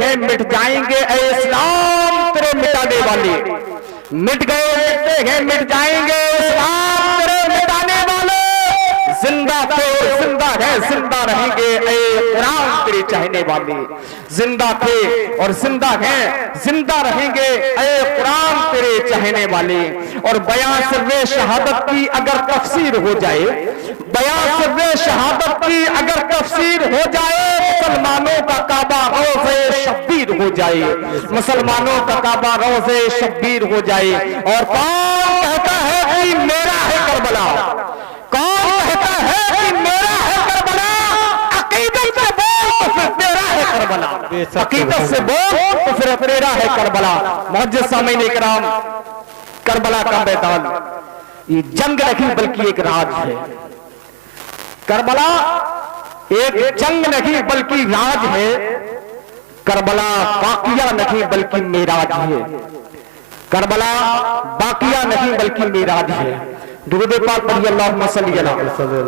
हैं मिट जाएंगे ऐ इस्लाम तेरे मिटाने वाले, मिट गए मिटते हैं मिट जाएंगे इस्लाम तेरे मिटाने वाले, जिंदा थे जिंदा है जिंदा रहेंगे ऐ कुरान तेरे चाहने वाले, जिंदा थे और जिंदा हैं जिंदा रहेंगे ऐ कुरान तेरे चाहने वाले। और बयां सिर्रे शहादत की अगर तफसीर हो जाए, बयां सिर्रे शहादत की अगर तफसीर हो जाए, मुसलमानों का काबा रोज़े शब्बीर हो जाए, मुसलमानों का काबा रोज़े शब्बीर हो जाए। और कौन कहता है कि मेरा है करबला, कौन कहता है कि मेरा है करबला, अकीदत से बोल तो फिर तेरा है करबला, अकीदत से बोल तो फिर तेरा है करबला। मुअज्जिज़ सामीन इकराम, करबला का मैदान ये जंग नहीं बल्कि एक राज है। करबला एक जंग नहीं बल्कि राज है, करबला बाकिया नहीं बल्कि मेराज है, करबला बाकिया नहीं बल्कि मेराज है। दुरूद पाक पढ़िए, अल्लाहुम्मा सल्ली अला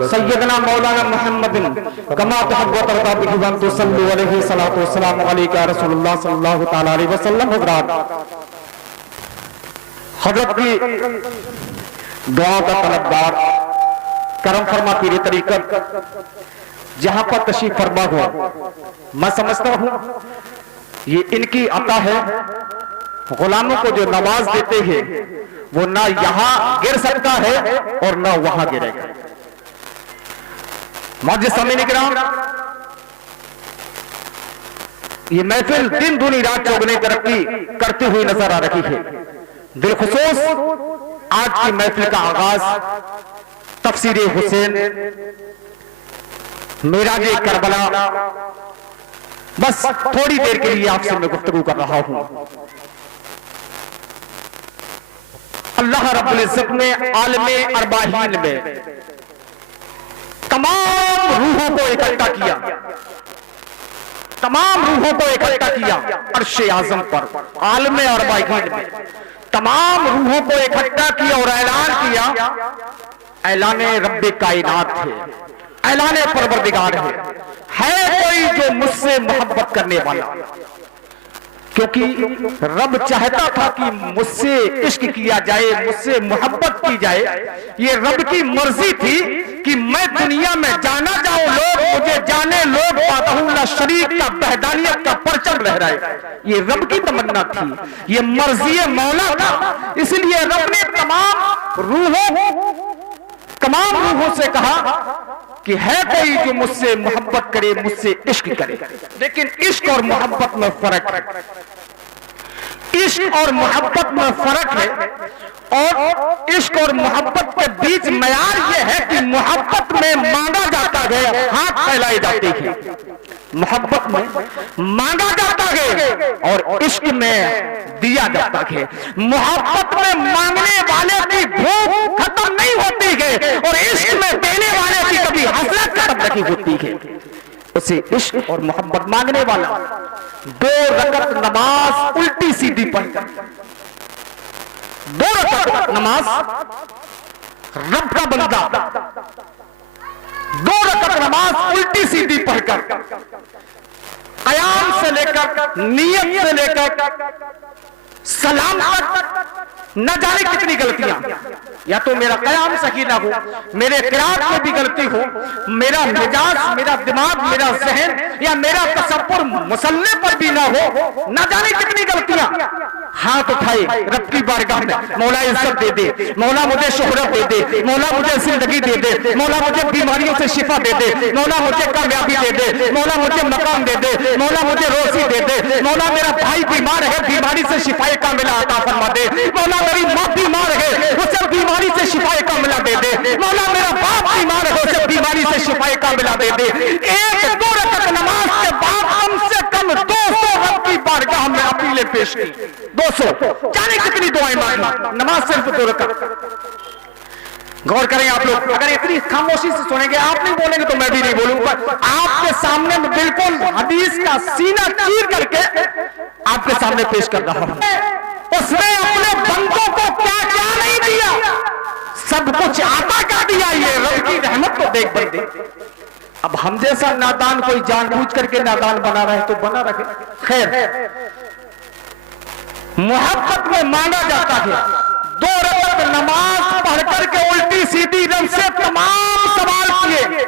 सय्यदना मौलाना मुहम्मदिन कमा तहव्वत रदा बिहि व अंतु सल्लु अलैहि सलातु वस्सलामु अलैका या रसूलुल्लाह सल्लल्लाहु तआला अलैहि वसल्लम। हजरत की दुआ का तलबगार करम फरमा पीर तरीकत जहां पर तशरीफ फरमा हुआ, मैं समझता हूं ये इनकी अता है। गुलामों को जो नवाज देते हैं वो ना यहां गिर सकता है और ना वहां गिरेगा। मुअज्जिज़ सामीन इकराम, ये महफिल दिन दूनी रात चौगुनी तरक्की करती हुई नजर आ रही है। बिलखुसूस आज की महफिल का आगाज तफसीरे हुसैन, मेराजे करबला, बस थोड़ी देर के लिए आपसे मैं गुफ्तगू कर रहा हूं। अल्लाह रब्बुल इज्जत ने आलमे अरबाहीन में तमाम रूहों को इकट्ठा किया, तमाम रूहों को इकट्ठा किया अर्शे आजम पर, आलमे अरबाहीन में तमाम रूहों को इकट्ठा किया और ऐलान किया, ऐलाने रब्बे कायनात है, ऐलाने परवरदिगार है कोई जो मुझसे मोहब्बत करने वाला। क्योंकि रब चाहता था कि मुझसे इश्क किया जाए, मुझसे मोहब्बत की जाए, ये रब की मर्जी थी कि मैं दुनिया में जाना जाऊं, लोग मुझे जाने, लोग बादहुल्ला शरीक का बहदानियत का परचम लहराए, ये रब की तमन्ना थी, ये मर्जी मौला था। इसलिए रब ने तमाम रूहों से कहा कि है कोई जो मुझसे मोहब्बत करे, मुझसे इश्क करे। लेकिन इश्क और मोहब्बत में फर्क है, इश्क और मोहब्बत में फर्क है। और इश्क और मोहब्बत के बीच मयार यह है कि मोहब्बत में मांगा जाता है, हाथ फैलाए जाते हैं, मोहब्बत में मांगा जाता है और इश्क में दिया जाता है। मोहब्बत में मांगने वाले की भूख खत्म नहीं होती है और इश्क में देने वाले की कभी हसरत खत्म नहीं होती है। उसे इश्क और मोहब्बत मांगने वाला 2 रकअत नमाज उल्टी सीधी पढ़कर, 2 रकअत नमाज रब का बंदा 2 रकअत नमाज उल्टी सीधी पढ़कर, कयाम से लेकर नियत से लेकर सलाम तक न जाने कितनी गलतियां, या तो मेरा कयाम सही ना हो, मेरे किरात में भी गलती हो, मेरा मिजाज, मेरा दिमाग, मेरा जहन या मेरा तसव्वुर मुसल्ले पर भी ना हो, न जाने कितनी गलतियां। हाथ उठाए रब की बारगाह में, मौला इज्जत दे दे, मौला मुझे शोहरत दे दे, मौला मुझे जिंदगी दे दे, मौला मुझे बीमारियों से शिफा दे दे, मौला मुझे कामयाबी दे दे, मौला मुझे मकाम दे दे, मौला मुझे रोजी दे दे, मौला मेरा भाई बीमार है, बीमारी से शिफाए कामिला अता फरमा दे, मौला मेरी माँ बीमार है, उसे बीमारी से शिफाए कामिला दे दे, मौला मेरा बाप बीमार है, उसे बीमारी से शिफाए कामिला दे दे। 1-2 रकअत नमाज के बाद कम से कम 200 रब की बारगाह में अपीलें पेश की, 200 जाने कितनी दुआएं मांगी, नमाज सिर्फ 2 रकअत। गौर करें आप लोग, अगर इतनी खामोशी से सुनेंगे, आप नहीं बोलेंगे तो मैं भी नहीं बोलूंगा। आपके सामने बिल्कुल हदीस का सीना चीर करके आपके सामने पेश कर रहा हूं। उसने अपने बंदों को क्या क्या नहीं दिया, सब कुछ आता क्या दिया। ये रब की रहमत को देख बंदे, अब हम जैसा नादान कोई जानबूझ करके नादान बना रहे तो बना रहे। खैर, मोहब्बत में मांगा जाता है 2 रकात नमाज पढ़ करके उल्टी सीधी रब से तमाम सवाल किए,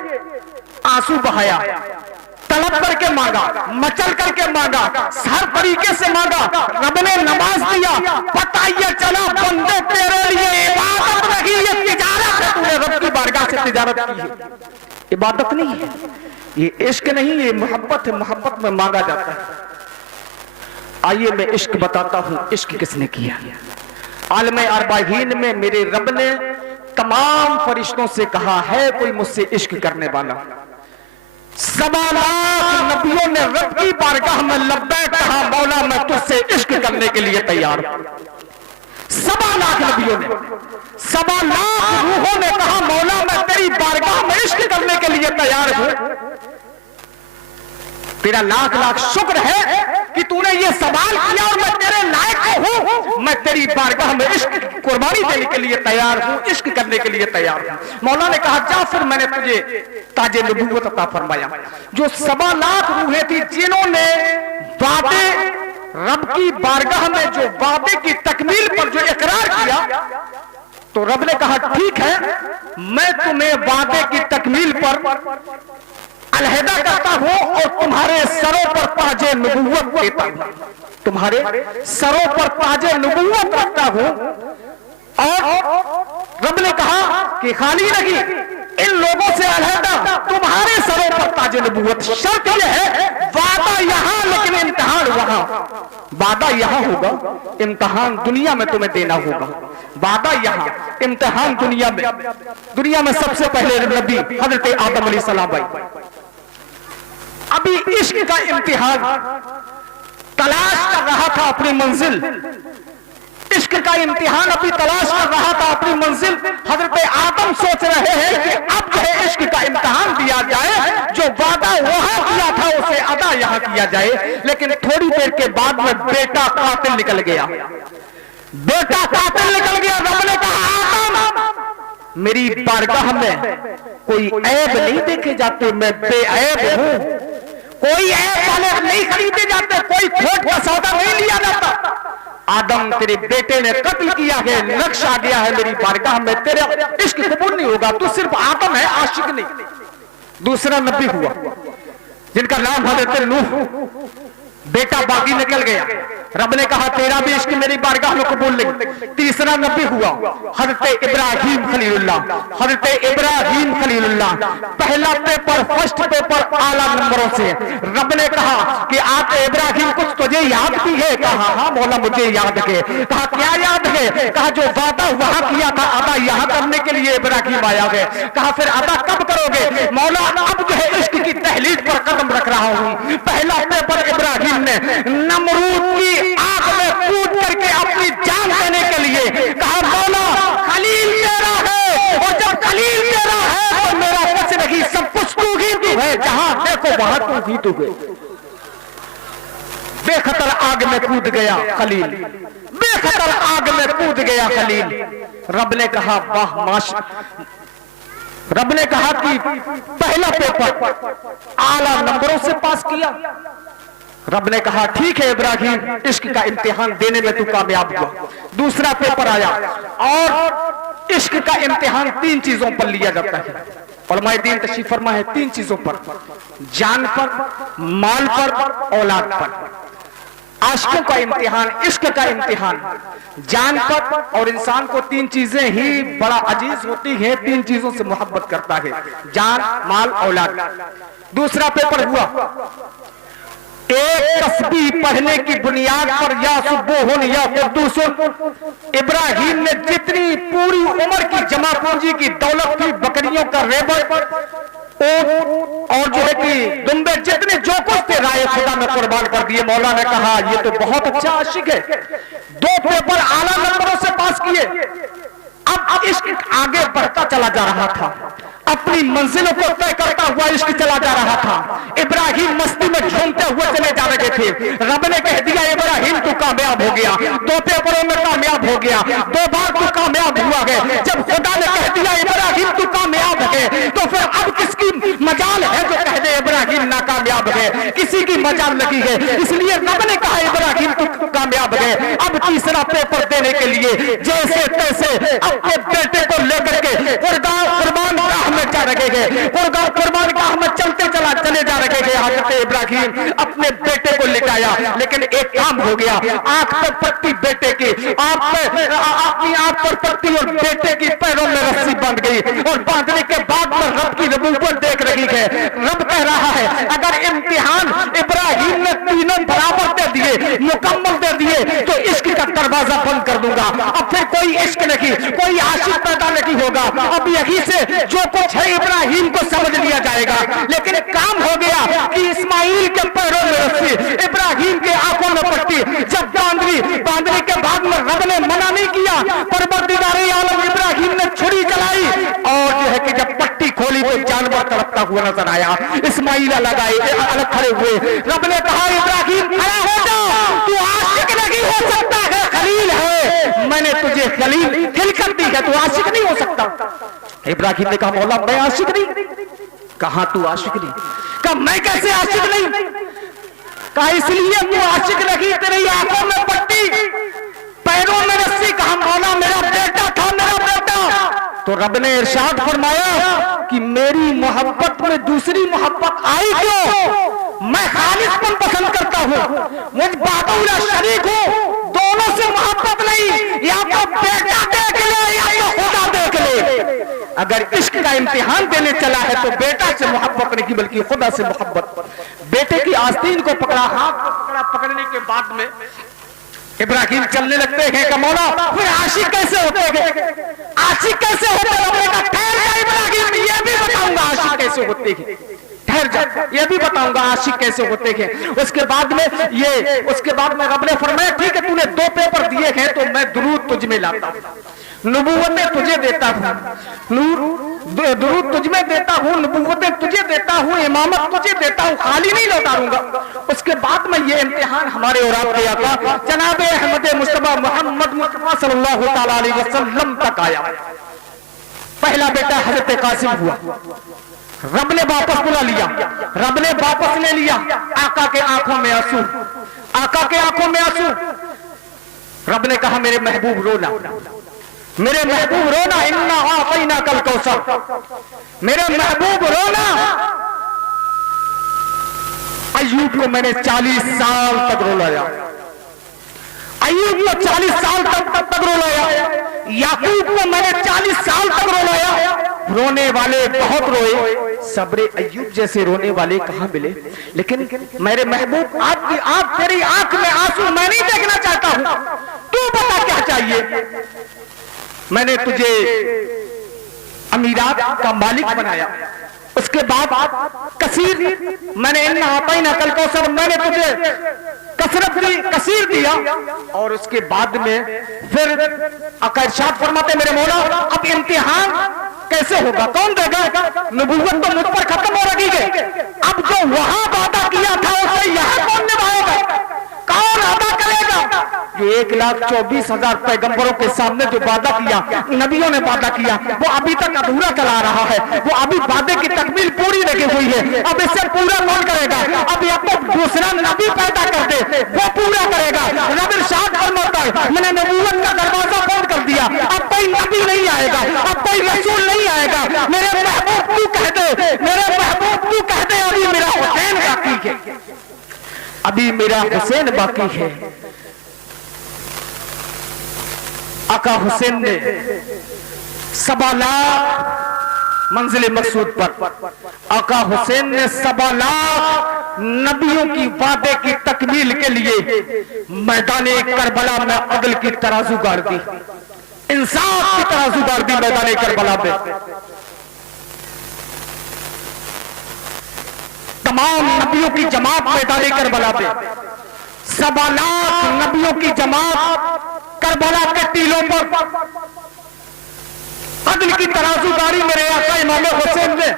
आंसू बहाया, तड़प करके मांगा, मचल करके मांगा, हर तरीके से मांगा, रब ने नमाज दिया। पता ये चला बंदे तेरे लिए इबादत नहीं, ये तिजारत है, तूने रब की बारगाह से तिजारत की है, इबादत नहीं है, ये इश्क नहीं, ये मोहब्बत है, मोहब्बत में मांगा जाता है। आइए मैं इश्क बताता हूं, इश्क किसने किया। आलमे अरबाहीन में मेरे रब ने तमाम फरिश्तों से कहा है कोई मुझसे इश्क करने वाला। 1.25 लाख नबियों ने रब की बारगाह में लब्बैक कहा, मौला मैं तुझसे इश्क करने के लिए तैयार हूं। 1.25 लाख नबियों ने, 1.25 लाख रूहों ने कहा, मौला मैं तेरी बारगाह में इश्क करने के लिए तैयार हूं। तेरा लाख लाख शुक्र है कि तूने ये सवाल किया और मैं तेरे लायक हूं, मैं तेरी बारगाह में इश्क कुर्बानी देने के लिए तैयार हूं, इश्क करने के लिए तैयार हूं। मौला ने कहा जा फिर मैंने तुझे ताजे नबूवत अता फरमाया। जो 1.25 लाख रूहें थी जिन्होंने वादे रब की बारगाह में जो वादे की तकमील पर जो इकरार किया, तो रब ने कहा ठीक है मैं तुम्हें वादे की तकमील पर अलहदा करता हूं और तुम्हारे सरों पर ताजे नबूवत देता हूं, तुम्हारे सरों पर ताजे नबूवत रखता हूं। और रब ने कहा कि खाली नहीं, इन लोगों से अलहदा तुम्हारे सरों पर ताजे नबूवत। शर्त यह है वादा यहां लेकिन इम्तिहान वहां। वादा यहां होगा, इम्तिहान दुनिया में तुम्हें देना होगा। वादा यहां, इम्तिहान दुनिया में। दुनिया में सबसे पहले नबी हजरत आदम अलैहिस्सलाम भाई, अभी इश्क का इम्तिहान तलाश कर रहा था अपनी मंजिल, इश्क का इम्तिहान अभी तलाश कर रहा था अपनी मंजिल। हजरत आदम सोच रहे हैं कि अब जो है इश्क का इम्तिहान दिया जाए, जो वादा वहां किया था उसे अदा यहां किया जाए। लेकिन थोड़ी देर के बाद में बेटा कातिल निकल गया, बेटा कातिल निकल गया। रब ने कहा आदम मेरी बारगाह में कोई ऐब नहीं देखे जाते, मैं बेऐब हूं, कोई ऐब वाले नहीं खरीदे जाते, कोई खोट का सौदा नहीं लिया जाता। आदम तेरे बेटे ने कत्ल किया है, नक्श आ गया है मेरी बारगाह में, तेरा इश्क कबूल नहीं होगा, तू सिर्फ आदम है, आशिक नहीं। दूसरा नबी हुआ जिनका नाम हजरत नूह, बेटा बागी निकल गया। रब ने कहा तेरा भी इश्क मेरी बारगाह में कबूल नहीं। तीसरा नबी हुआ हजरत इब्राहिम खलीलुल्लाह, हजरत इब्राहिम खलीलुल्लाह। पहला पेपर, फर्स्ट पेपर आला नंबरों से। रब ने कहा कि आप इब्राहिम कुछ तुझे याद भी है? कहा हाँ मौला मुझे याद है। कहा क्या याद है? कहा जो वादा वहां किया था अदा यहाँ करने के लिए इब्राहिम आया है। कहा फिर अदा कब करोगे? मौला अब जो है इश्क की तहलील पर कदम रख रहा हूं। पहला पेपर इब्राहिम ने नमरूद की आग में कूद करके अपनी जान देने के लिए कहा मौला खलील तेरा है, और जब खलील तेरा है तो मेरा कुछ नहीं, सब कुछ तू ही तू है, जहां देखो वहां तू ही तू है। बेखतर आग में कूद गया खलील, बेखतर आग में कूद गया खलील। रब ने कहा वाह माश, रब ने कहा कि पहला पेपर आला नंबरों से पास किया। रब ने कहा ठीक है इब्राहिम इश्क का इम्तिहान देने में तू कामयाब हुआ। दूसरा पेपर आया और इश्क का इम्तिहान 3 चीजों पर लिया जाता है। उलमाए दीन तशरीफ फरमा है 3 चीजों पर, जान पर, माल पर, औलाद पर। आशिकों का इम्तिहान, इश्क का इम्तिहान जान पर, और इंसान को 3 चीजें ही बड़ा अजीज होती हैं, 3 चीजों से मोहब्बत करता है, जान, माल, औलाद। दूसरा पेपर हुआ एक तस्बीह पढ़ने की बुनियाद पर या सुब्बुहुन या कुद्दूसुन। इब्राहिम ने जितनी पूरी उम्र की जमा पूंजी की दौलत थी, बकरियों का रेबड़ और जो है कि दुम्बे जितने जो कुछ थे राय खुदा में कुर्बान कर दिए। मौला ने कहा ये तो बहुत अच्छा आशिक है। 2 पेपर आला नंबरों से पास किए। अब इश्क आगे बढ़ता चला जा रहा था, अपनी मंजिलों को तय करता हुआ इश्क चला जा रहा था। इब्राहिम मस्ती में झूमते हुए चले जा रहे थे। रब ने कह दिया इब्राहिम तू कामयाब हो गया, 2 पेपरों में कामयाब हो गया, 2 बार तू कामयाब हुआ है। जब खुदा ने कह दिया इब्राहिम तू कामयाब कामयाब है, तो फिर अब किसकी मजाल है जो कह दे इब्राहिम नाकामयाब है? किसी की मजाल लगी है, इसलिए रब ने कहा इब्राहिम तू कामयाब है। अब तीसरा पेपर देने के लिए जैसे तैसे अपने बेटे को लेकर के कुर्बान गाह में जा रहे हैं, कुर्बान गाह में चले जा रहे हैं। हजरत इब्राहिम अपने बेटे को लिटाया, लेकिन एक काम हो गया, आंख पर पट्टी बेटे की, अपनी आंख पर पट्टी और बेटे की पैरों में रस्सी बांध गई, और बांधने के बाद में रब की नबूवत देख रही है। रब कह रहा है अगर इम्तिहान इब्राहिम ने तीनों बराबर दे दिए, मुकम्मल दे दिए, तो इश्क का दरवाजा बंद कर दूंगा। अब फिर कोई इश्क नहीं, कोई आशिक पैदा नहीं होगा। अब यही से जो कुछ है इब्राहिम को समझ लिया जाएगा। लेकिन काम हो गया कि इस्माइल के पैरों में रस्सी, इब्राहिम के आंखों में पट्टी जब बांधने के बाद में रब ने मना नहीं किया, परवरदिगारे आलम इब्राहिम ने छुरी चलाई, और जो है कि जब पट्टी खोली तो जानवर तड़पता हुआ नजर आया। इस्माइल अलग खड़े हुए। रब ने कहा इब्राहिम खड़ा हो जा, तू आशिक नहीं हो सकता है, खलील है। मैंने तुझे खलील खिलकत दी है, तू आशिक नहीं हो सकता। इब्राहिम ने कहा मौला मैं आशिक नहीं। कहा तू आशिक नहीं? कहा मैं कैसे आशिक नहीं? कहा इसलिए तू आशिक नहीं, तेरी आंखों में पट्टी, पैरों में रस्सी। कहा मौला मेरा बेटा था, मेरा बेटा। तो रब ने इरशाद फरमाया कि मेरी मोहब्बत में दूसरी मोहब्बत आई क्यों? मैं खालिसपन पसंद करता हूँ, मुझ बादौला शरीक हूँ, दोनों से मोहब्बत नहीं। या तो बेटा देख ले या तो खुदा देख ले। अगर इश्क का इम्तिहान देने चला है तो बेटा से मोहब्बत नहीं बल्कि खुदा से मोहब्बत। बेटे की आस्तीन को पकड़ा, हाथ को पकड़ा, पकड़ने के बाद में इब्राहिम चलने लगते हैं। का मौला फिर आशिक कैसे होते हैं? आशिक कैसे होते हैं? ठहर जा इब्राहिम, ये भी बताऊंगा आशिक कैसे होते हैं। ठहर जा, ये भी बताऊंगा आशिक कैसे होते हैं। उसके बाद में रब ने फरमाया ठीक है तूने 2 पेपर दिए हैं तो मैं दुरूद तुझ में लाता हूं, नबूवतें तुझे देता हूं, दुरूद तुझ में देता हूं, नबूवतें तुझे देता हूं, इमामत तुझे देता हूं, खाली नहीं लौटाऊंगा। उसके बाद में ये इम्तिहान हमारे और आपके आका जनाब अहमद मुस्तफा मोहम्मद मुस्तफा सल्लल्लाहु तआला अलैहि वसल्लम तक आया। पहला बेटा हजरत कासिम हुआ, रब ने वापस बुला लिया, रब ने वापस ले लिया। आका के आंखों में आंसू, आका के आंखों में आंसू। रब ने कहा मेरे महबूब रोना, मेरे महबूब रोना, इन्ना आतैना कल कौसर, मेरे महबूब रोना। अय्यूब को मैंने 40 साल तक रुलाया, अय्यूब को 40 साल तक रुलाया। याकूब को मैंने 40 साल तक रुलाया। रोने वाले बहुत रोए, सब्रे अय्यूब जैसे रोने वाले कहां मिले। लेकिन मेरे महबूब आपकी आंख, तेरी आंख में आंसू मैं नहीं देखना चाहता हूं, तू बता क्या चाहिए। मैंने तुझे अमीरात का मालिक बनाया, उसके बाद कसीर, मैंने इन्ना आतैना कल कौसर, मैंने तुझे कसरत दी, कसीर दिया। और उसके बाद में फिर इरशाद फरमाते मेरे मौला अब इम्तिहान कैसे होगा, कौन देगा? नबूवत तो मुझ पर खत्म हो रही है, अब जो वहां वादा किया था उसे यहां कौन निभाएगा, कौन अदा करेगा? जो 1,24,000 पैगंबरों के सामने जो वादा किया, नबियों ने वादा किया, वो अभी तक अधूरा चला रहा है। वो अभी वादे की तकमील पूरी नहीं हुई है। अब इससे पूरा कौन करेगा? अब या तो दूसरा नबी पैदा कर दे, वो पूरा करेगा। रब इरशाद फरमाता है मैंने नबूवत का दरवाजा बंद कर दिया, अब कोई नबी नहीं आएगा, अब कोई रसूल नहीं आएगा। मेरे महबूब तू कह दे, मेरे महबूब तू कह दे अभी मेरा हुसैन बाकी है, अभी मेरा हुसैन बाकी है। आका हुसैन ने 1.25 लाख मंजिल मकसूद पर, आका हुसैन ने 1.25 लाख नबियों की वादे की तकमील के लिए मैदाने करबला में अदल की तराजू गाड़ दी, इंसाफ की तराजू गाड़ दी मैदाने करबला में। तमाम नबियों की जमात मैदाने करबला में, 1.25 लाख नबियों की जमात करबला के टीलों पर अदल की तराजू गाड़ी मेरे आका इमाम हुसैन ने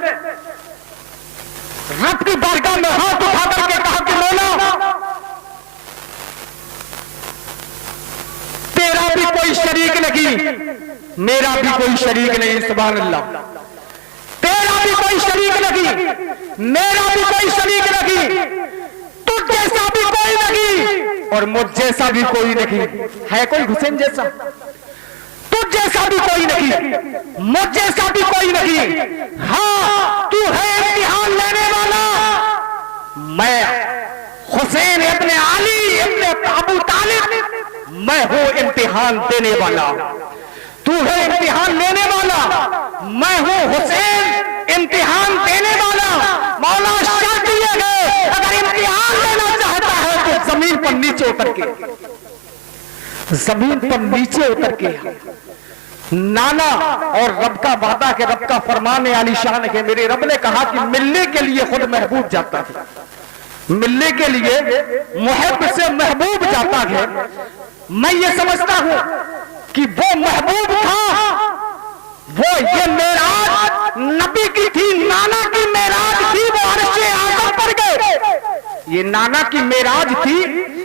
रब की बारगाह में हाथ उठा करके कहा कि मौला तेरा भी कोई शरीक नहीं, मेरा भी कोई शरीक नहीं, सुभान अल्लाह। कोई शरीक नहीं, मेरा भी कोई शरीक नहीं, तुझ जैसा भी कोई नहीं और मुझ जैसा भी कोई नहीं। है कोई हुसैन जैसा? तुझ जैसा भी कोई नहीं, मुझ जैसा भी कोई नहीं। हाँ, तू है इम्तिहान लेने वाला। मैं हुसैन इब्ने अली इब्ने अबू तालिब, मैं हूं इम्तिहान देने वाला। तू है इम्तिहान लेने वाला, मैं हूं हुसैन इम्तिहान देने वाला। मौला शर्त दिए गए, अगर इम्तिहान लेना चाहता है तो जमीन पर नीचे उतर के, जमीन पर नीचे उतर के नाना। और रब का वादा के रब का फरमान आलीशान है। मेरे रब ने कहा कि मिलने के लिए खुद महबूब जाता है, मिलने के लिए मुहब्ब से महबूब जाता है। मैं ये समझता हूं कि वो महबूब था, वो ये मेराज नबी की थी, नाना की मेराज थी, वो अर्शे आज़म पर गए। ये नाना की मेराज थी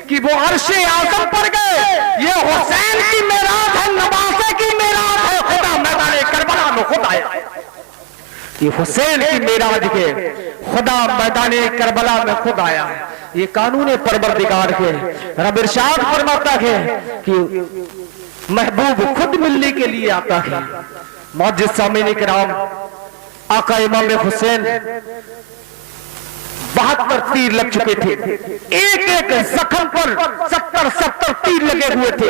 कि वो अर्शे आज़म पर गए। ये हुसैन की मेराज है, नवासे की मेराज है, खुदा मैदान करबला में खुद आया। ये हुसैन की मेराज के खुदा मैदान करबला में खुद आया। ये कानून परवरदिगार के रब इरशाद फरमाता है कि महबूब खुद मिलने के लिए आता है। मौजूद सामीन किराम, आका इमाम हुसैन 72 तीर लग चुके थे, एक एक जख्म पर 70 तीर लगे हुए थे।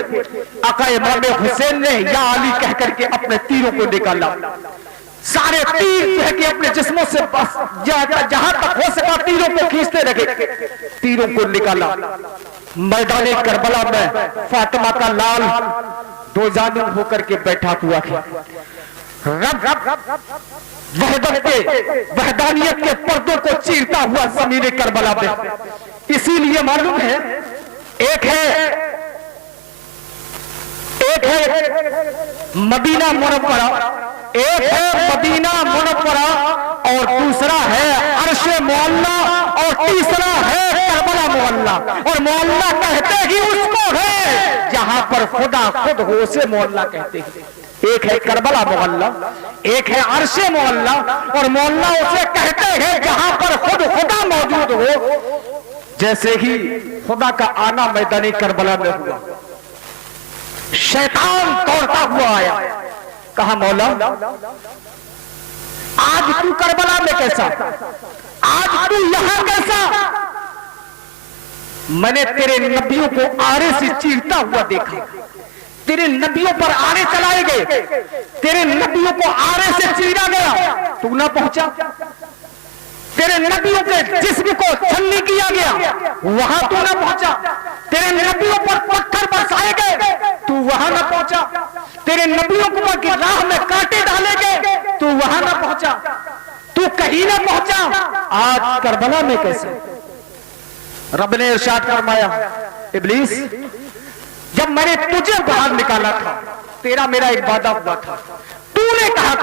आका इमाम हुसैन ने या अली कह करके अपने तीरों को निकाला। सारे तीर जो है कि अपने जिस्मों से जहां तक हो सका तीरों को खींचते रहे, तीरों को निकाला। मैदान करबला में फातिमा का लाल दो जानू होकर के बैठा हुआ है। रब वहदत के वहदानियत के पर्दों को चीरता हुआ ज़मीन करबला में। इसीलिए मालूम है, एक है मदीना मुनव्वरा, एक है मदीना मुनव्वरा और दूसरा है अर्शे मुअल्ला और तीसरा है करबला मुअल्ला। और मुअल्ला कहते ही उसको है जहां पर खुदा खुद हो, उसे मुअल्ला कहते हैं। एक है करबला मुअल्ला, एक है अर्शे मुअल्ला, और मुअल्ला उसे कहते हैं जहां पर खुद खुदा मौजूद हो। जैसे ही खुदा का आना मैदानी करबला में हुआ, शैतान दौड़ता हुआ आया, कहा मौला आज तू करबला में कैसा, आज तू यहां कैसा? मैंने तेरे नबियों को आरे से चीरता हुआ देखा, तेरे नबियों पर आरे चलाए गए, तेरे नबियों को आरे से चीरा गया, तू ना पहुंचा। तेरे नबियों के जिस्म को छन्नी किया गया, वहां तू ना पहुंचा। तेरे नबियों पर पत्थर बरसाए गए, तू वहां ना पहुंचा। तेरे नबियों को की राह में कांटे डाले गए, तू वहां ना पहुंचा, तू कहीं ना पहुंचा। आज करबला में कैसे? रब ने इरशाद फरमाया, इब्लीस जब मैंने तुझे बाहर निकाला था, तेरा मेरा एक वादा हुआ था। तूने कहा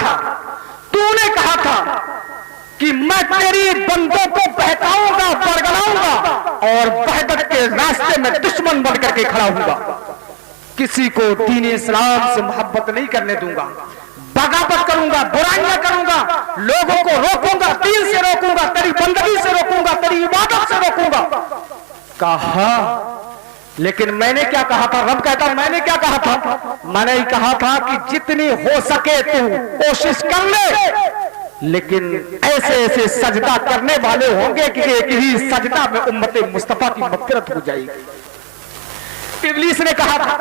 था कि मैं तेरी बंदों को बहकाऊंगा, बरगलाऊंगा और वहदत के रास्ते में दुश्मन बन करके खड़ा हूंगा। किसी को दीन इस्लाम से मोहब्बत नहीं करने दूंगा, बगावत करूंगा, बुराइयां करूंगा, लोगों को रोकूंगा, दीन से रोकूंगा, तेरी बंदगी से रोकूंगा, तेरी इबादत से रोकूंगा। कहा, लेकिन मैंने क्या कहा था? रब कहता मैंने क्या कहा था? मैंने ही कहा था कि जितनी हो सके तू कोशिश कर ले, लेकिन ऐसे ऐसे सजदा करने वाले होंगे कि एक ही सजदा में उम्मते मुस्तफा की मग़फ़िरत हो जाएगी। इब्लीस ने कहा था,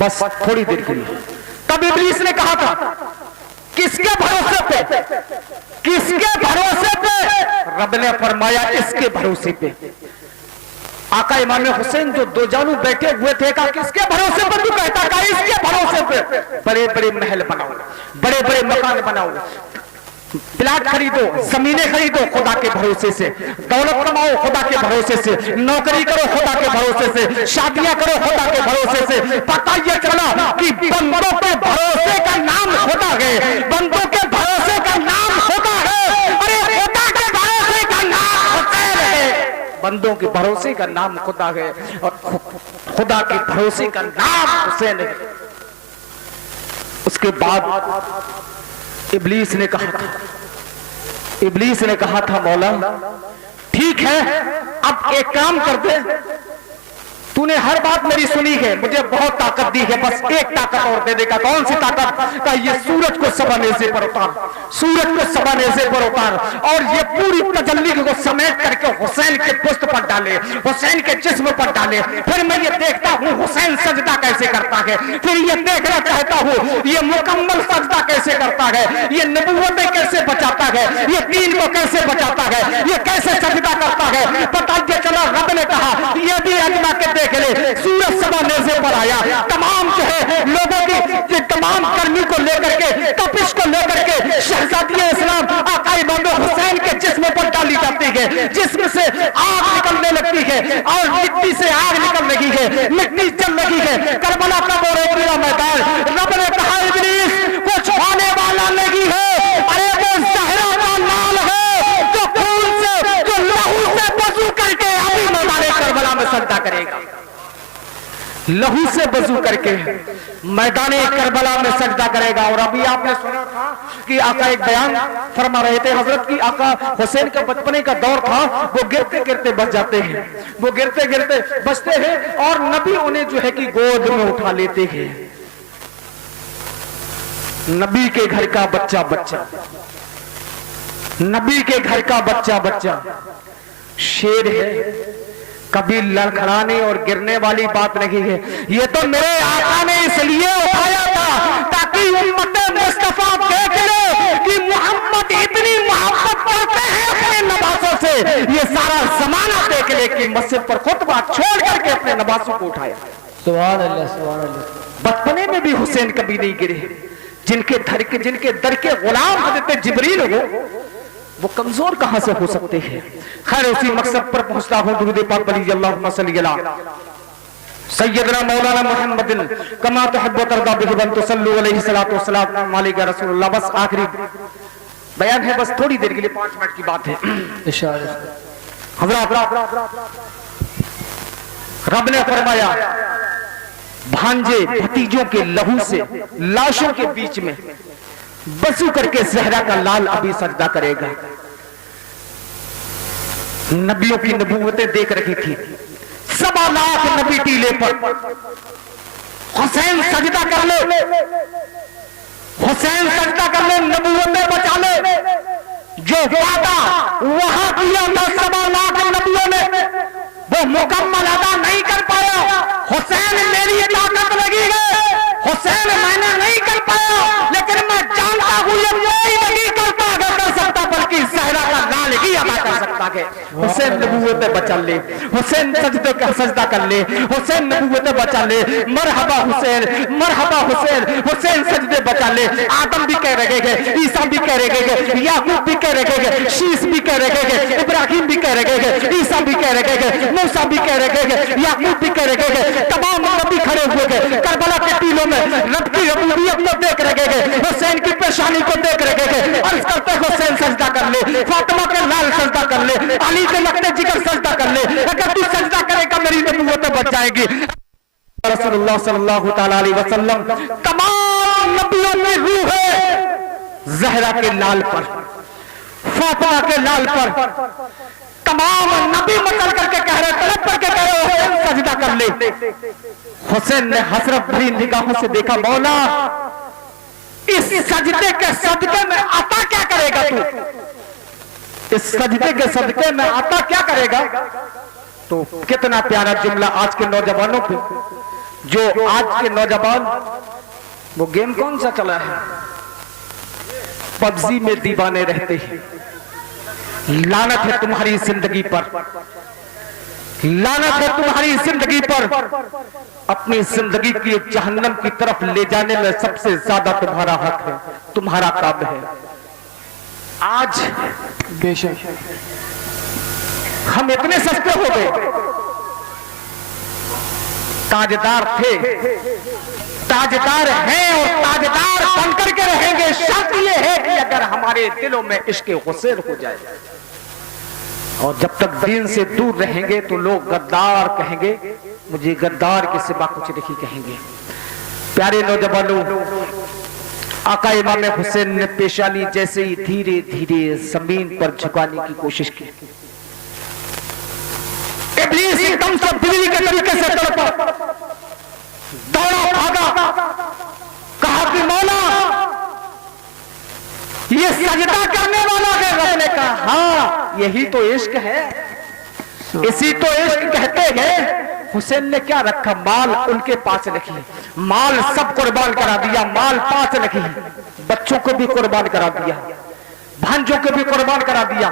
बस थोड़ी देर के लिए। तब इब्लीस ने कहा था, किसके भरोसे पे? किसके भरोसे पे? रब ने फरमाया, इसके भरोसे पे। आका इमाम हुसैन जो दो जानू बैठे हुए थे, कहा किसके भरोसे पर? तू कहता कहा इसके भरोसे पे। बड़े बड़े महल बनाओ, बड़े बड़े मकान बनाओ, प्लाट खरीदो, जमीनें खरीदो खुदा के भरोसे से, दौलत कमाओ खुदा के भरोसे से, नौकरी करो खुदा के भरोसे से, शादियां करो खुदा के भरोसे से। पता ये चला कि बंदों के भरोसे का नाम खुदा है, बंदों के भरोसे का नाम खुदा है। अरे खुदा के भरोसे का नाम हुसैन है, बंदों के भरोसे का नाम खुदा है। और खुदा के भरोसे का नाम हुसैन है। उसके बाद इब्लीस ने कहा था मौला ठीक है, अब एक काम कर दे, तूने हर बात मेरी सुनी है, मुझे बहुत ताकत दी है, बस एक ताकत और दे देगा। कौन सी ताकत? का ये सूरज को सबा नेज़े पर उतार, सूरज को सबा नेज़े पर उतार और ये पूरी तजल्ली को समेट करके हुसैन के पुष्ट पर डाले, हुसैन के जिस्म पर डाले। फिर मैं ये देखता हूँ हुसैन सजदा कैसे करता है, फिर ये देखना चाहता हूँ ये मुकम्मल सजदा कैसे करता है, ये नबूवतें कैसे बचाता है, ये दीन को कैसे बचाता है, ये कैसे सजदा करता है। पता चला रब ने कहा ये भी अजमा के देख ले, सूरज सबा नेज़े पर आया, तमाम जो है लोगों की तमाम कर्मी को लेकर के, तपिश को लेकर के शहजादी इस्लाम आका इमाम हुसैन के जिस्म पर डाली जाती है, जिस्म से आग निकलने लगती है और मिट्टी से आग निकल रही है, मिट्टी जल रही है। करबला का वो रेतीला मैदान, रब ने कहा इब्लीस कुछ होने वाला नहीं है, अरे वो ज़हरा का लाल है जो खून से, जो लहू से वजू करके अभी मैदान करबला में सजदा करेगा, लहू से वजू करके मैदान करबला में सजदा करेगा। और अभी आपने सुना था कि आका एक बयान फरमा रहे थे हजरत की, आका हुसैन का बचपने का दौर था, वो गिरते गिरते बच जाते हैं, वो गिरते गिरते बचते हैं और नबी उन्हें जो है कि गोद में उठा लेते हैं। नबी के घर का बच्चा बच्चा, नबी के घर का बच्चा बच्चा शेर है, कभी लड़खड़ाने और गिरने वाली बात नहीं है। ये तो मेरे आका ने इसलिए उठाया था ताकि उम्मत मुस्तफा देख ले कि मोहम्मद इतनी मोहब्बत करते हैं अपने नवासों से, ये सारा जमाना देख ले कि मस्जिद पर खुतबा छोड़ करके अपने नवासों को उठाया। सुभान अल्लाह, सुभान अल्लाह। बचपने में भी हुसैन कभी नहीं गिरे, जिनके दर के गुलाम हज़रत जिब्रील हो, वो कमजोर कहां से हो सकते हैं। खैर उसी मकसद पर पहुंचता हूं, दुरूद पाक पढ़िए, अल्लाहुम्मा सल्ली अला सय्यदना मौलाना मुहम्मदिन कमा तुहिब्बु तरदा बिहि वन तुसल्लु अलैहि सलातु वस्सलाम मालिका रसूलुल्लाह। बस आखिरी बयान है, बस थोड़ी देर के लिए 5 मिनट की बात है। रब ने फरमाया भांजे भतीजों के लहू से लाशों के बीच में वजू करके ज़हरा का लाल अभी सजदा करेगा। नबियों की नबूवतें देख रही थी, 1.25 लाख नबी टीले पर, हुसैन सजदा कर ले, हुसैन सजदा कर ले, नबूवतें बचा ले। जो वादा वहां किया था 1.25 लाख नबियों ने, वो मुकम्मल अदा नहीं कर पाया। हुसैन मेरी ताकत लगी है, हुसैन मैंने नहीं कर पाया, लेकिन मैं जानता हूं ये कोई नहीं कर सकता, बल्कि ज़हरा का लाल ही अदा कर सकता है। हुसैन नबूवतें बचा ले, हुसैन सजदे का सजदा कर ले, हुसैन नबूवतें बचा ले। मरहबा हुसैन, मरहबा हुसैन, हुसैन सजदे बचा ले। आदम भी कह रहे हैं, ईसा भी कह रहे हैं, याकूब भी कह रहे हैं, शीश भी कह रहे हैं, इब्राहिम भी कह रहे हैं, ईसा भी कह रहे हैं, मूसा भी कह रहे हैं, याकूब भी कह रहे हैं, तमाम नबी खड़े हुए हैं करबला के टीलों में, रब की रबूबियत को देख रहे हैं, हुसैन की पेशानी को देख रहे हैं। अर्ज करते हुसैन सजदा कर ले, फातिमा के लाल सजदा कर ले, अली के लखते जिगर सजदा कर ले। अगर तू सजदा करेगा मेरी नबूवतें बच जाएगी। रसूलुल्लाह सल्लल्लाहु तआला अलैहि वसल्लम तमाम नबियों की रूह है ज़हरा के लाल पर, फातिमा के लाल पर। तमाम नबी मचल करके कह रहे, तड़प करके कह रहे हुसैन सजदा कर ले। हुसैन ने हसरत भरी निगाहों से देखा, मौला इस सजदे के सदके में आता क्या करेगा तू, इस सजदे के सदके में आता क्या करेगा। तो कितना प्यारा जुमला आज के नौजवानों पे, जो आज के नौजवान, वो गेम कौन सा चला है, पबजी में दीवाने रहते हैं। लानत है तुम्हारी जिंदगी पर, लानत है तुम्हारी जिंदगी पर। अपनी जिंदगी की जहन्नम की तरफ ले जाने में सबसे ज्यादा तुम्हारा हक है, तुम्हारा काम है। आज बेशक हम इतने सस्ते हो गए, ताजदार थे, ताजदार हैं और ताजदार बनकर के रहेंगे। शर्त यह है कि अगर हमारे दिलों में इश्क हुसैन हो जाए, और जब तक दीन से दूर रहेंगे तो लोग गद्दार कहेंगे, मुझे गद्दार के सिवा कुछ नहीं कहेंगे। प्यारे नौजवानों, आका इमाम हुसैन ने पेशानी जैसे ही धीरे धीरे जमीन पर झुकाने की कोशिश की, इब्लीस एकदम से बिजली के तरीके से तड़पा, दौड़ा भागा, कहा कि मौला ये सजदा करने वाला है। रब ने कहा हाँ यही तो इश्क है, इसी तो इश्क कहते हैं। हुसैन ने क्या रखा, माल उनके पास रखी, माल सब कुर्बान करा दिया, माल पास रखी, बच्चों को भी कुर्बान करा दिया, भांजों को भी कुर्बान करा दिया,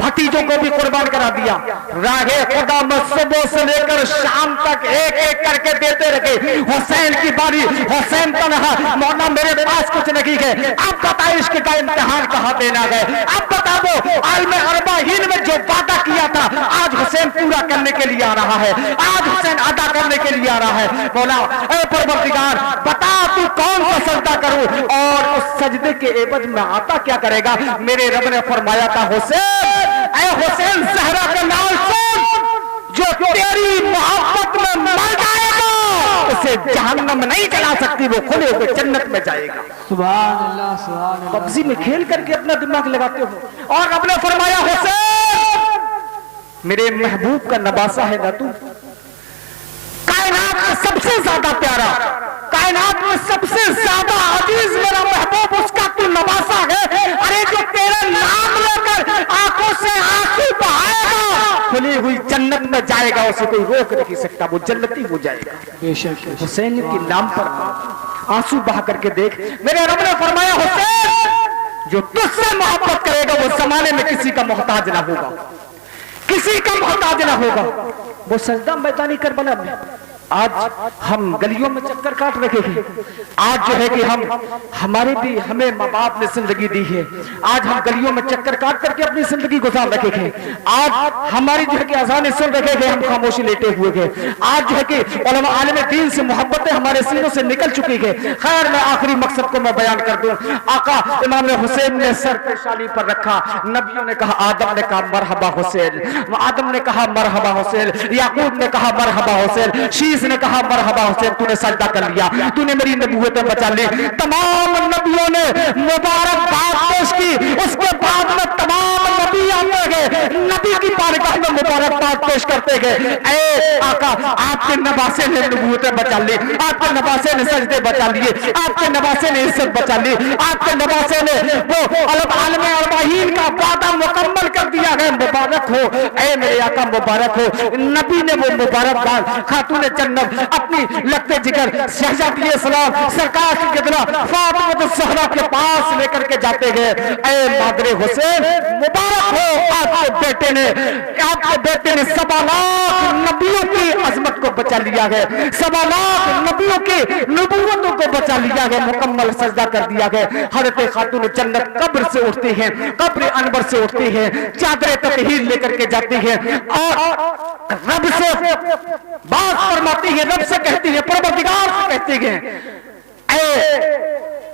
भतीजों को भी कुर्बान करा दिया। राहे खुदा सुबह से लेकर शाम तक एक एक करके देते रहे। हुसैन की बारी, हुसैन तन्हा, मौला मेरे पास कुछ नहीं है, अब बता इश्क का इम्तिहान कहाँ देना है, अब बता दो आलमे अरबाइन में जो वादा किया था आज हुसैन पूरा करने के लिए आ रहा है, आज हुसैन अदा करने के लिए आ रहा है। मौला ए परवरदिगार बता तू कौन सा सजदा करूं, और उस सजदे के एवज में आता क्या करेगा। मेरे रब ने फरमाया था हुसैन, ऐ हुसैन ज़हरा का नाम सुन, जो तेरी मोहब्बत में मर जाएगा उसे जहन्नम नहीं जला सकती, वो खुले होकर जन्नत में जाएगा। सुभान अल्लाह, सुभान अल्लाह। पबजी में खेल करके अपना दिमाग लगाते हो। और रब ने फरमाया हुसैन मेरे महबूब का नवासा है ना तू, कायनात में सबसे ज्यादा प्यारा, कायनात में सबसे ज्यादा अजीज मेरा महबूब, उसका तू नवासा है। अरे जो तेरा नाम लेकर आंखों से आंसू बहाएगा खुली हुई जन्नत में जाएगा, उसे कोई रोक नहीं सकता, वो जन्नती हो जाएगा। बेशक हुसैन के नाम पर आंसू बहा करके देख। मेरे रब ने फरमाया हुसैन जो तुझसे मोहब्बत करेगा वो जमाने में किसी का मोहताज ना होगा, किसी का मोहताज ना होगा। वो सजदा मैदानी करबला में आज हम गलियों में चक्कर काट रहे हैं। आज जो है कि हमारे भी हमें माँ बाप ने जिंदगी दी है, आज हम गलियों में चक्कर काट करके अपनी जिंदगी गुजार रखे हैं। आज हमारी जो है कि अज़ानें सुन रहे हैं, हम खामोशी लेटे हुए हैं। आज जो है कि उलमा आलिम दीन से मोहब्बतें हमारे सीनों से निकल चुकी है। खैर मैं आखिरी मकसद को मैं बयान कर दूं। आका इमाम हुसैन ने सर पेशानी पर रखा, नबियों ने कहा, आदम ने कहा मरहबा हुसैन, आदम ने कहा मरहबा हुसैन, याकूब ने कहा मरहबा हुसैन, शीस ने कहा मरहबा हुसैन तूने सजदा कर लिया, तूने मेरी नबूवतें बचा ली। तमाम नबियों ने मुबारकबाद पेश की, उसके बाद में तमाम नबी आते गए, नबी की बारगाह में मुबारकबाद पेश करते गए। ऐ आका आपके नवासे ने नबूवतें बचा ली, आपके नवासे ने सजदे बचा लिए, आपके नवासे ने इज्जत बचा ली, आपके नवासे ने वो आलमे अरबाइन का वादा मुकम्मल कर दिया है। मुबारक हो ऐ मेरे आका, मुबारक हो। नबी ने वो मुबारकबाद खातून जन्नत अपनी लगते जिगर शहजादी सलाम सरकार की गिदरा फातिमा ज़हरा के पास लेकर के जाते गए। ऐ मादरे हुसैन मुबारक हो, आपके बेटे ने 1.25 लाख नबियों की अजमत को बचा लिया है, 1.25 लाख नबियों की नबूवतों को बचा लिया है, मुकम्मल सजदा कर दिया है। हज़रत खातून जन्नत कब्र से उठती है, कब्र अनवर से उठती है, चादरें ततहीर लेकर के जाती है और रब से बात फरमाती है, रब से कहती है, परवरदिगार से कहती है, ऐ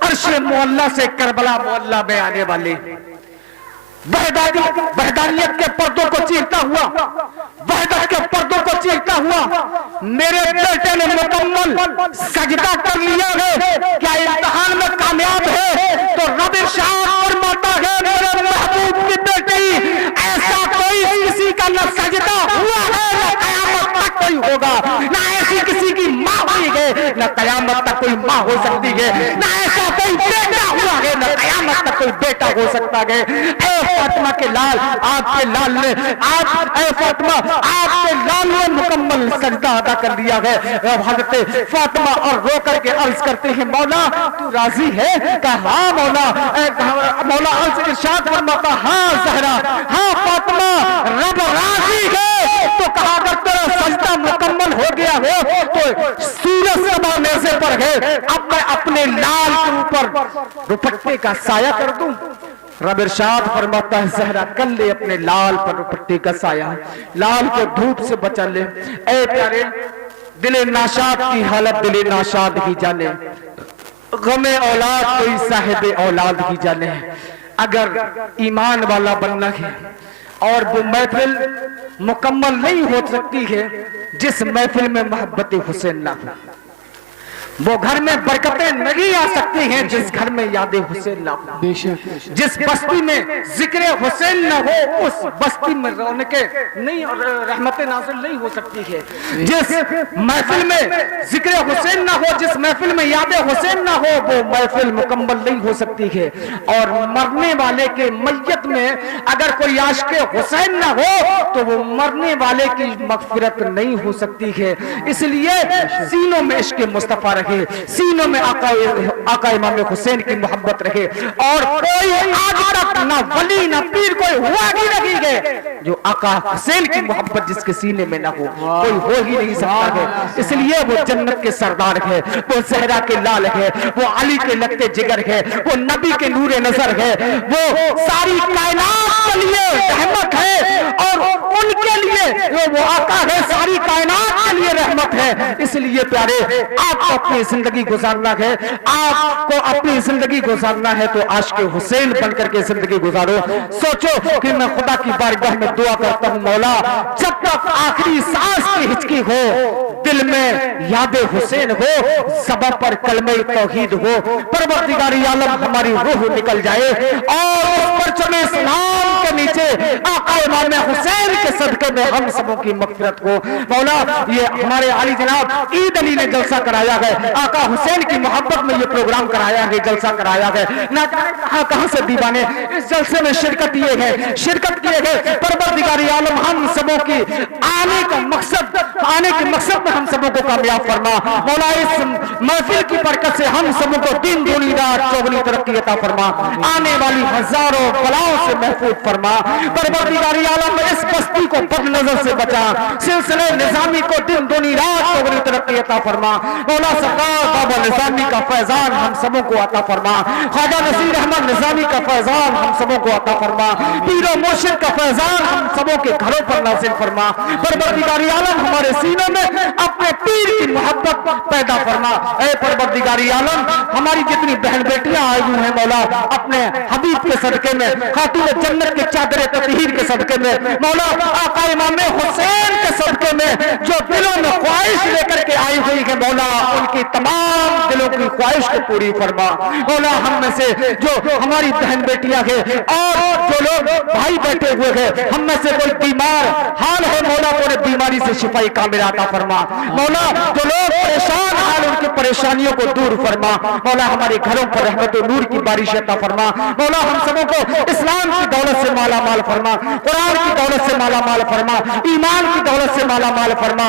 अर्श मोहल्ला से करबला मोहल्ला में आने वाले वहदानियत के पर्दों को चीरता हुआ, वहदत के पर्दों को चीरता हुआ मेरे बेटे ने मुकम्मल सजदा कर लिया है। क्या इम्तिहान में कामयाब है? तो रब इरशाद फरमाता है, मेरे महबूब की बेटी ऐसा कोई किसी का न सजदा हुआ है न कयामत तक कोई होगा, न ऐसी किसी की माँ हुई है न कयामत तक कोई माँ हो सकती है, न ऐसा कोई बेटा हुआ है न कयामत तक कोई बेटा हो सकता है। फातिमा के लाल, आपके लाल ने फातिमा आपके लाल ने मुकम्मल सजदा अदा कर लिया है। हज़रत फातिमा और रो करके अर्ज करते हैं, मौला तू राजी है? कहा हाँ मौला। मौला अर्ज इरशाद फरमाता, हाँ ज़हरा, हाँ फातिमा, रब राजी है। तो कहा अगर तेरा सजदा मुकम्मल हो गया हो तो सूरज समा नेज़े पर है, अब मैं अपने लाल के ऊपर दुपट्टे का साया कर दूं। रब इरशाद फरमाता है, ज़हरा कर ले अपने लाल पर दुपट्टे का साया, लाल को धूप से बचा ले। ऐ प्यारे दिले नाशाद की हालत दिले नाशाद ही जाने, गमे औलाद कोई साहिब औलाद ही जाने। अगर ईमान वाला बनना है, और वो महफिल मुकम्मल नहीं हो सकती है जिस महफिल में मोहब्बत हुसैन ना हो। वो घर में बरकतें नहीं आ सकती हैं जिस घर में याद हुसैन ना हो। जिस बस्ती में जिक्र हुसैन ना हो उस बस्ती में रौनकें नहीं और रहमतें नाज़िल नहीं हो सकती है। जिस महफिल में जिक्र हुसैन ना हो, जिस महफिल में याद हुसैन ना हो, वो महफिल मुकम्मल नहीं हो सकती है। और मरने वाले के मैयत में अगर कोई आशिक़ हुसैन ना हो तो वो मरने वाले की मग़फ़िरत नहीं हो सकती है। इसलिए सीनों में इश्क़ मुस्तफ़ा रहे, सीनों में आका इमाम हुसैन की मोहब्बत रहे। और कोई आज तक ना वली ना पीर कोई हुआ ही नहीं है जो आका हुसैन की मोहब्बत जिसके सीने में ना हो, कोई हो ही नहीं सकता है। इसलिए वो जन्नत के सरदार है, वो ज़हरा के लाल है, वो अली के लगते जिगर है, वो नबी के नूरे नजर है, वो सारी कायनात के लिए रहमत है और उनके लिए वो आका है, सारी कायनात के लिए रहमत है। इसलिए प्यारे आपको अपनी जिंदगी गुजारना है, आपको अपनी जिंदगी गुजारना है तो आशिक़ हुसैन बनकर के जिंदगी गुजारो। सोचो कि मैं खुदा की बारगाह में दुआ करता हूं, मौला जब तक आखिरी सांस की हिचकी हो दिल में याद हुसैन हो, ज़बां पर कलमे तौहीद हो, परवरदिगार आलम हमारी रूह निकल जाए और उस परचम इस्लाम के नीचे आका इमाम हुसैन के सदके में हम सबों की मग़फ़िरत हो। मौला ये हमारे आली जनाब ईद अली ने जलसा कराया है, आका हुसैन की मोहब्बत में ये प्रोग्राम कराया है, जलसा कराया है। ना जाने कहां से दीवाने इस जलसे में शिरकत किए गए। परवरदिगार आलम हम सबों की आने के मकसद में हम सबों को कामयाब फरमा। मौला इस महफिल की बरकत से हम सबों को दिन दूनी रात चौगुनी तरक्की अता फरमा, आने वाली हजारों बलाओं से महफूज फरमा। परवरदिगार आलम इस बस्ती को बदनजर से बचा, सिलसिले निजामी को दिन दूनी रात चौगुनी तरक्की अता फरमा। मौला सरकार बाबा निजामी का फैजान हम सबों को अता फरमा, ख्वाजा नसीर अहमद निजामी का फैजान हम सबों को अता फरमा, पीरो मुर्शिद का फैजान हम सबों के घरों पर नाज़िल फरमा। परवरदिगार आलम हमारे सीनों में अपने पीर की मोहब्बत पैदा फरमा। ऐ परवरदिगार आलम हमारी जितनी बहन बेटियां आई हुई हैं मौला अपने हबीब के सदके में, खातून जन्नत के चादर ततहीर के सदके में, मौला आका इमाम हुसैन के सदके में जो दिलों में ख्वाहिश लेकर के आई हुई है मौला उनकी तमाम दिलों की ख्वाहिश को पूरी फरमा। मौला हम में से जो हमारी बहन बेटियां हैं और जो लोग भाई बैठे हुए हैं, हम में से कोई बीमार हाल है मौला उन्हें बीमारी से शिफाई कामिल अता फरमा। मौला जो लोग परेशान हाल उनकी परेशानियों को दूर फरमा। मौला हमारे घरों पर रहमत और नूर की बारिश अता फरमा। मौला हम सबों को इस्लाम की दौलत से माला माल फरमा, कुरान की दौलत से माला माल फरमा, ईमान की दौलत से माला माल फरमा।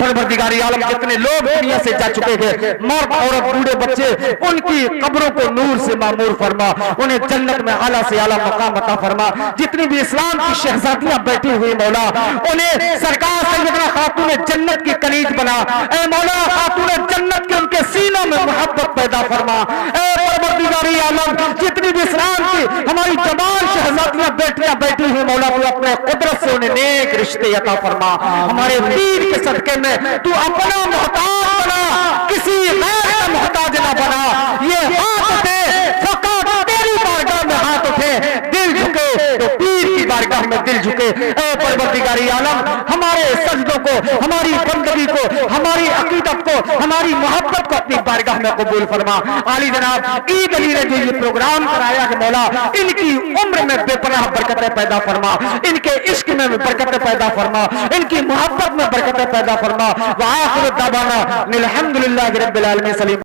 परवरदिगार आलम जितने लोग दुनिया से जा चुके हैं, मर्द औरत बूढ़े बच्चे, उनकी कब्रों को नूर से मामूर फरमा, उन्हें जन्नत में आला से आला मकाम अता फरमा। जितनी भी इस्लाम की शहजादियां बैठी हुई मौला उन्हें सरकार सैयदना खातून जन्नत की कनीज बना। ऐ मौला खातून जन्नत के उनके सीनों में मोहब्बत पैदा फरमा। ऐ परवरदिगार आलम जितनी भी इस्लाम की हमारी जवान शहजादियां बेटियां बैठी हुई मौला तू अपने कुदरत से उन्हें नेक रिश्ते अता फरमा। हमारे पीर के सदके में तू अपना मोहताज बना, किसी गैर का मोहताज ना बना। ये हाथ उठे फकत तेरी बारगाह में हाथ उठे, दिल झुके तो पीर की बारगाह में दिल झुके। ऐ परवरदिगार आलम हमारे सजदों को, हमारी बंदगी को, हमारी अकीदत को, हमारी मोहब्बत को अपनी बारगाह में कबूल फरमा। आली जनाब ईद अली ने जो ये प्रोग्राम कराया है मौला इनकी उम्र में बेपनाह बरकतें पैदा फरमा, इनके इश्क में बरकतें पैदा फरमा, इनकी मोहब्बत में बरकतें पैदा फरमा। व आखिर दावाना अल्हम्दुलिल्लाहि रब्बिल आलमीन।